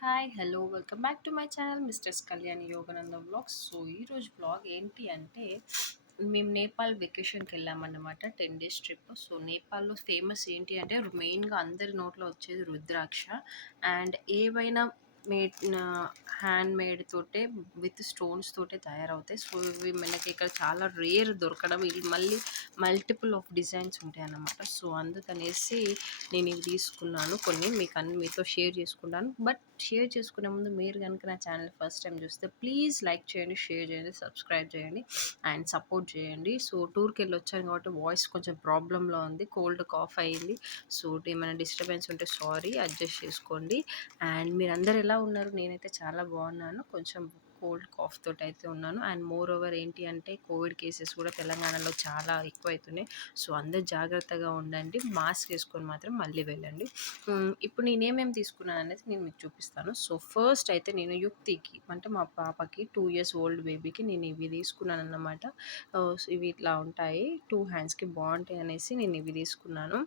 Hi hello welcome back to my channel misters Kalyani Yogananda vlogs. So ఈరోజు blog ఏంటి అంటే మేము నేపాల్ వెకేషన్కి వెళ్ళామన్నమాట, 10 days ట్రిప్. సో నేపాల్లో ఫేమస్ ఏంటి అంటే మెయిన్గా అందరి నోట్లో వచ్చేది రుద్రాక్ష. అండ్ ఏవైనా మేడ్ హ్యాండ్ మేడ్ తోటే విత్ స్టోన్స్ తోటే తయారవుతాయి. సో ఇవి మనకి ఇక్కడ చాలా రేర్ దొరకడం, ఇవి మళ్ళీ మల్టిపుల్ ఆఫ్ డిజైన్స్ ఉంటాయి అన్నమాట. సో అందుకనేసి నేను ఇవి తీసుకున్నాను కొన్ని, మీకు అన్ని మీతో షేర్ చేసుకుంటాను. బట్ షేర్ చేసుకునే ముందు మీరు కనుక నా ఛానల్ ఫస్ట్ టైం చూస్తే ప్లీజ్ లైక్ చేయండి, షేర్ చేయండి, సబ్స్క్రైబ్ చేయండి అండ్ సపోర్ట్ చేయండి. సో టూర్కి వెళ్ళి వచ్చాను కాబట్టి వాయిస్ కొంచెం ప్రాబ్లంలో ఉంది, కోల్డ్ కాఫ్ అయ్యింది. సో ఏమైనా డిస్టర్బెన్స్ ఉంటే సారీ, అడ్జస్ట్ చేసుకోండి. అండ్ మీరందరూ ఎలా ఉన్నారు? నేనైతే చాలా బాగున్నాను, కొంచెం కోల్డ్ కాఫ్ తోటి అయితే ఉన్నాను. అండ్ మోర్ ఓవర్ ఏంటి అంటే కోవిడ్ కేసెస్ కూడా తెలంగాణలో చాలా ఎక్కువ అవుతున్నాయి. సో అందరు జాగ్రత్తగా ఉండండి, మాస్క్ వేసుకొని మాత్రం మళ్ళీ వెళ్ళండి. ఇప్పుడు నేనేమేమి తీసుకున్నాను అనేది నేను మీకు చూపిస్తాను. సో ఫస్ట్ అయితే నేను యుక్తికి, అంటే మా పాపకి 2 years ఓల్డ్ బేబీకి నేను ఇవి తీసుకున్నాను అన్నమాట. ఇవి ఇట్లా ఉంటాయి, 2 handsకి బాగుంటాయి అనేసి నేను ఇవి తీసుకున్నాను.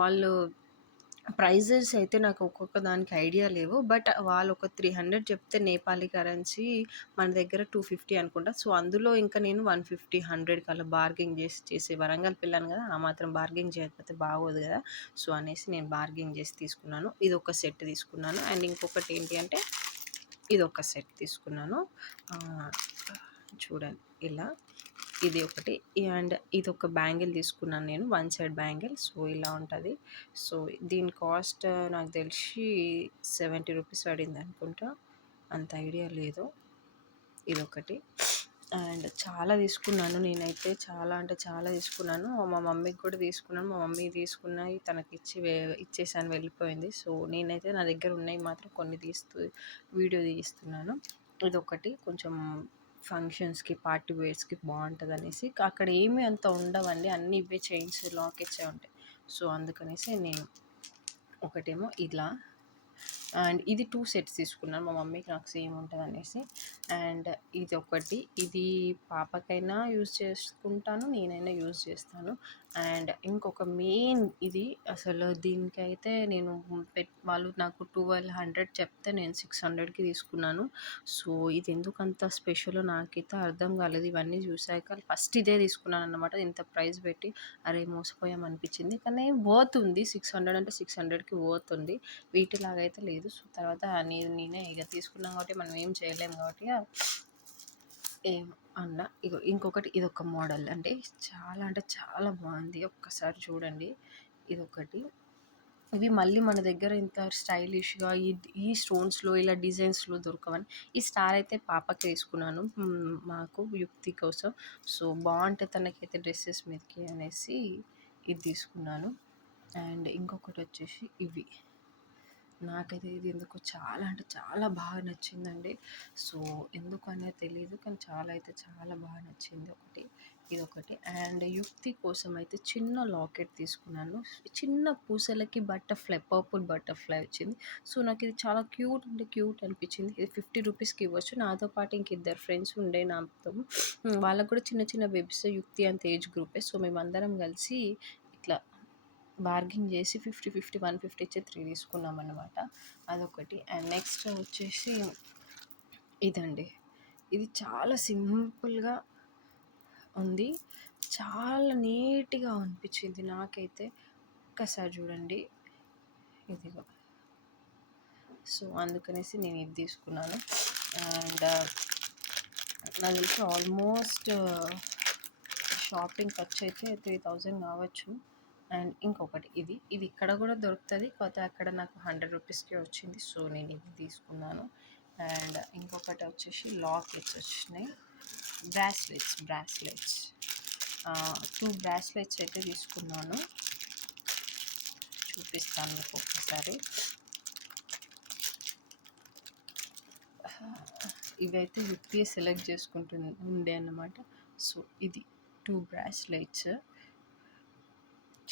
వాళ్ళు ప్రైజెస్ అయితే నాకు ఒక్కొక్క దానికి ఐడియా లేవు. బట్ వాళ్ళు ఒక 300 చెప్తే నేపాలీ కరెన్సీ మన దగ్గర 250 అనుకుంటా. సో అందులో ఇంకా నేను 150, 100 అలా బార్గెన్ చేసి వరంగల్ పిల్లాను కదా, ఆ మాత్రం బార్గెన్ చేయకపోతే బాగోదు కదా. సో అనేసి నేను బార్గెన్ చేసి తీసుకున్నాను. ఇది ఒక సెట్ తీసుకున్నాను. అండ్ ఇంకొకటి ఏంటి అంటే ఇది ఒక సెట్ తీసుకున్నాను. చూడండి ఇలా, ఇది ఒకటి. అండ్ ఇది ఒక బ్యాంగిల్ తీసుకున్నాను నేను, 1 side బ్యాంగిల్. సో ఇలా ఉంటుంది. సో దీని కాస్ట్ నాకు తెలిసి 70 రూపీస్ పడింది అనుకుంటా, అంత ఐడియా లేదు. ఇదొకటి. అండ్ చాలా తీసుకున్నాను నేనైతే, చాలా అంటే చాలా తీసుకున్నాను. మా మమ్మీకి కూడా తీసుకున్నాను. మా మమ్మీ తీసుకున్నవి తనకిచ్చి ఇచ్చేసాను, వెళ్ళిపోయింది. సో నేనైతే నా దగ్గర ఉన్నవి మాత్రం కొన్ని వీడియో తీస్తున్నాను. ఇదొకటి కొంచెం ఫంక్షన్స్కి, పార్టీ వేర్స్కి బాగుంటుంది అనేసి. అక్కడ ఏమీ అంత ఉండవండి, అన్నీ ఇవే చైన్స్, లాకెట్స్ ఉంటాయి. సో అందుకనేసి నేను ఒకటేమో ఇలా, అండ్ ఇది 2 sets తీసుకున్నాను, మా మమ్మీకి నాకు సేమ్ ఉంటుంది అనేసి. అండ్ ఇది ఒకటి, ఇది పాపకైనా యూజ్ చేసుకుంటాను, నేనైనా యూజ్ చేస్తాను. అండ్ ఇంకొక మెయిన్ ఇది, అసలు దీనికైతే నేను వాళ్ళు నాకు 1200 చెప్తే నేను 600కి తీసుకున్నాను. సో ఇది ఎందుకంత స్పెషల్ నాకైతే అర్థం కాలేదు. ఇవన్నీ చూసాక ఫస్ట్ ఇదే తీసుకున్నాను అన్నమాట, ఇంత ప్రైస్ పెట్టి. అరే మోసపోయాం అనిపించింది, కానీ వర్త్ ఉంది. 600 అంటే 600కి వర్త్ ఉంది, వీటిలాగా అయితే లేదు. సో తర్వాత నేనే ఇక తీసుకున్నాం కాబట్టి మనం ఏం చేయలేము కాబట్టి ఏం అన్నా. ఇంకొకటి, ఇదొక మోడల్, అంటే చాలా బాగుంది, ఒక్కసారి చూడండి. ఇదొకటి. ఇవి మళ్ళీ మన దగ్గర ఇంత స్టైలిష్గా ఈ స్టోన్స్లో ఇలా డిజైన్స్లో దొరకవని ఈ స్టార్ అయితే పాపకి వేసుకున్నాను, మాకు యుక్తి కోసం. సో బాగుంటుంది తనకైతే డ్రెస్సెస్ మీదకి అనేసి ఇది తీసుకున్నాను. అండ్ ఇంకొకటి వచ్చేసి ఇవి, నాకైతే ఇది ఎందుకో చాలా అంటే చాలా బాగా నచ్చిందండి. సో ఎందుకనే తెలీదు, కానీ చాలా బాగా నచ్చింది ఒకటి, ఇదొకటి. అండ్ యుక్తి కోసం అయితే చిన్న లాకెట్ తీసుకున్నాను, చిన్న పూసలకి బటర్ఫ్లై, పర్పుల్ బటర్ఫ్లై వచ్చింది. సో నాకు ఇది చాలా క్యూట్ అంటే క్యూట్ అనిపించింది. ఇది 50 రూపీస్కి ఇవ్వచ్చు. నాతో పాటు ఇంక ఇద్దరు ఫ్రెండ్స్ ఉండే నాతో, వాళ్ళకు కూడా చిన్న చిన్న బేబీస్, యుక్తి అంత ఏజ్ గ్రూపే. సో మేమందరం కలిసి ఇట్లా బార్గింగ్ చేసి 50, 150 ఇచ్చి 3 తీసుకున్నాం అన్నమాట. అదొకటి. అండ్ నెక్స్ట్ వచ్చేసి ఇదండి, ఇది చాలా సింపుల్గా ఉంది, చాలా నీట్గా అనిపించింది నాకైతే. ఒక్కసారి చూడండి, ఇదిగో. సో అందుకనేసి నేను ఇది తీసుకున్నాను. అండ్ నాకు తెలిసి ఆల్మోస్ట్ షాపింగ్ ఖర్చు అయితే 3000 కావచ్చు. అండ్ ఇంకొకటి, ఇది ఇక్కడ కూడా దొరుకుతుంది, కాకపోతే అక్కడ నాకు 100 రూపీస్కే వచ్చింది. సో నేను ఇది తీసుకున్నాను. అండ్ ఇంకొకటి వచ్చేసి లాకెట్స్ వచ్చినాయి, బ్రాస్లెట్స్ 2 బ్రాస్లెట్స్ అయితే తీసుకున్నాను, చూపిస్తాను మీకు ఒక్కసారి. ఇవైతే యుక్తియే సెలెక్ట్ ఉండే అన్నమాట. సో ఇది 2 బ్రాస్లెట్స్,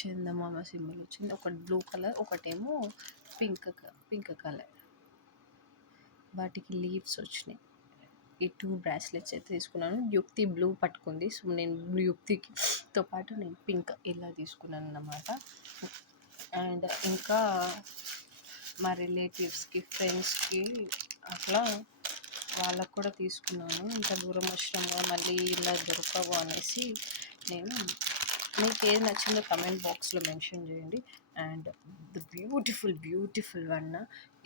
చందమామ సింబల్ వచ్చింది, ఒకటి బ్లూ కలర్, ఒకటేమో పింక్ కలర్, వాటికి లీవ్స్ వచ్చినాయి. ఈ 2 బ్రాస్లెట్స్ అయితే తీసుకున్నాను. యుక్తి బ్లూ పట్టుకుంది, సో నేను యుక్తితో పాటు పింక్ ఇలా తీసుకున్నాను అన్నమాట. అండ్ ఇంకా మా రిలేటివ్స్కి, ఫ్రెండ్స్కి అట్లా వాళ్ళకు కూడా తీసుకున్నాను. ఇంత దూరం వచ్చినాం కదా, మళ్ళీ ఇలా దొరకవు అనేసి నేను, మీకు ఏది నచ్చిందో కమెంట్ బాక్స్లో మెన్షన్ చేయండి. అండ్ ద బ్యూటిఫుల్ వన్,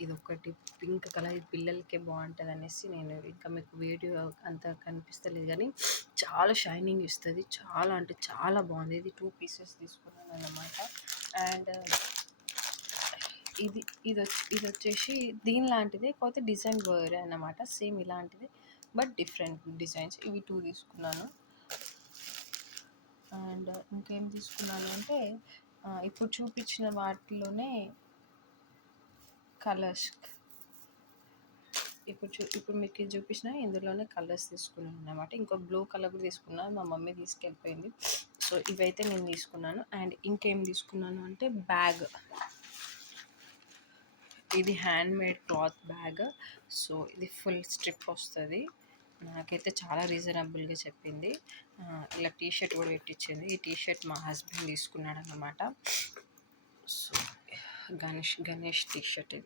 ఇది ఒకటి పింక్ కలర్, పిల్లలకే బాగుంటుంది అనేసి నేను, ఇంకా మీకు వీడియో అంత కనిపిస్తలేదు కానీ చాలా షైనింగ్ ఇస్తుంది, చాలా అంటే చాలా బాగుంది. ఇది 2 పీసెస్ తీసుకున్నాను అన్నమాట. అండ్ ఇది వచ్చేసి దీని లాంటిదే, కాకపోతే డిజైన్ వేరే అన్నమాట. సేమ్ ఇలాంటిదే బట్ డిఫరెంట్ డిజైన్స్. ఇవి 2 తీసుకున్నాను. అండ్ ఇంకేం తీసుకున్నాను అంటే ఇప్పుడు చూపించిన వాటిలోనే కలర్స్, ఇప్పుడు మీకు ఇది చూపించిన ఇందులోనే కలర్స్ తీసుకున్నాను అన్నమాట. ఇంకో బ్లూ కలర్ కూడా తీసుకున్నాను, మా మమ్మీ తీసుకెళ్ళిపోయింది. సో ఇవైతే నేను తీసుకున్నాను. అండ్ ఇంకేం తీసుకున్నాను అంటే బ్యాగ్, ఇది హ్యాండ్మేడ్ క్లాత్ బ్యాగ్. సో ఇది ఫుల్ స్ట్రిప్ వస్తుంది, నాకైతే చాలా రీజనబుల్గా చెప్పింది. ఇలా టీషర్ట్ కూడా పెట్టించింది. ఈ టీషర్ట్ మా హస్బెండ్ తీసుకున్నాడు అన్నమాట. So Ganesh t shirt,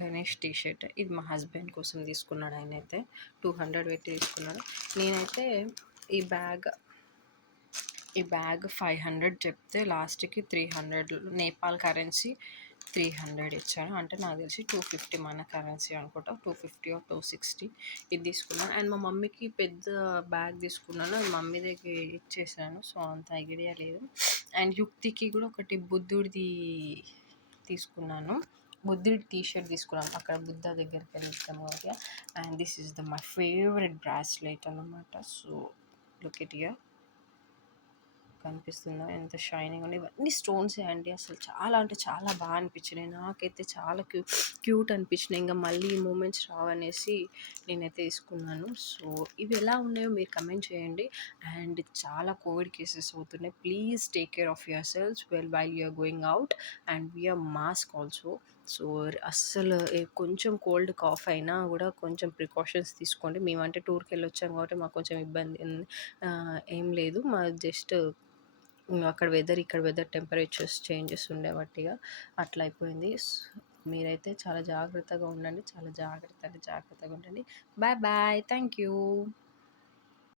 Ganesh t shirt ఇది మా హస్బెండ్ కోసం తీసుకున్నాడు. ఆయన అయితే 200 పెట్టి తీసుకున్నాడు. నేనైతే ఈ బ్యాగ్ 500 చెప్తే లాస్ట్కి 300 నేపాల్ కరెన్సీ 300 ఇచ్చాను. అంటే నాకు తెలిసి 250 మన కరెన్సీ అనుకుంటా, 250 ఆర్ 260 ఇది తీసుకున్నాను. అండ్ మా మమ్మీకి పెద్ద బ్యాగ్ తీసుకున్నాను, అది మమ్మీ దగ్గర ఇచ్చేసాను. సో అంత ఐడియా లేదు. అండ్ యుక్తికి కూడా ఒకటి బుద్ధుడిది తీసుకున్నాను, బుద్ధుడి టీషర్ట్ తీసుకున్నాను, అక్కడ బుద్ధ దగ్గరికి వెళ్తాము కాబట్టి. And this is my favourite bracelet అన్నమాట. సో లుక్ ఎట్ హియర్, కనిపిస్తుందా ఎంత షైనింగ్ ఉంది. ఇవన్నీ స్టోన్సే అండి. అసలు చాలా అంటే చాలా బాగా అనిపించినాయి, నాకైతే చాలా క్యూట్ అనిపించినాయి. ఇంకా మళ్ళీ ఈ మూమెంట్స్ రావనేసి నేనైతే తీసుకున్నాను. సో ఇవి ఎలా ఉన్నాయో మీరు కమెంట్ చేయండి. అండ్ చాలా కోవిడ్ కేసెస్ అవుతున్నాయి, please take care of your selves while you're going out and wear mask also. So అస్సలు కొంచెం కోల్డ్ కాఫ్ అయినా కూడా కొంచెం ప్రికాషన్స్ తీసుకోండి. మేమంటే టూర్కి వెళ్ళి వచ్చాం కాబట్టి మాకు కొంచెం ఇబ్బంది ఏం లేదు. మా జస్ట్ అక్కడ వెదర్, ఇక్కడ వెదర్ టెంపరేచర్స్ చేంజెస్ ఉండేవట్టిగా అట్లా అయిపోయింది. మీరైతే చాలా జాగ్రత్తగా ఉండండి, చాలా జాగ్రత్తగా ఉండండి. Bye bye, thank you.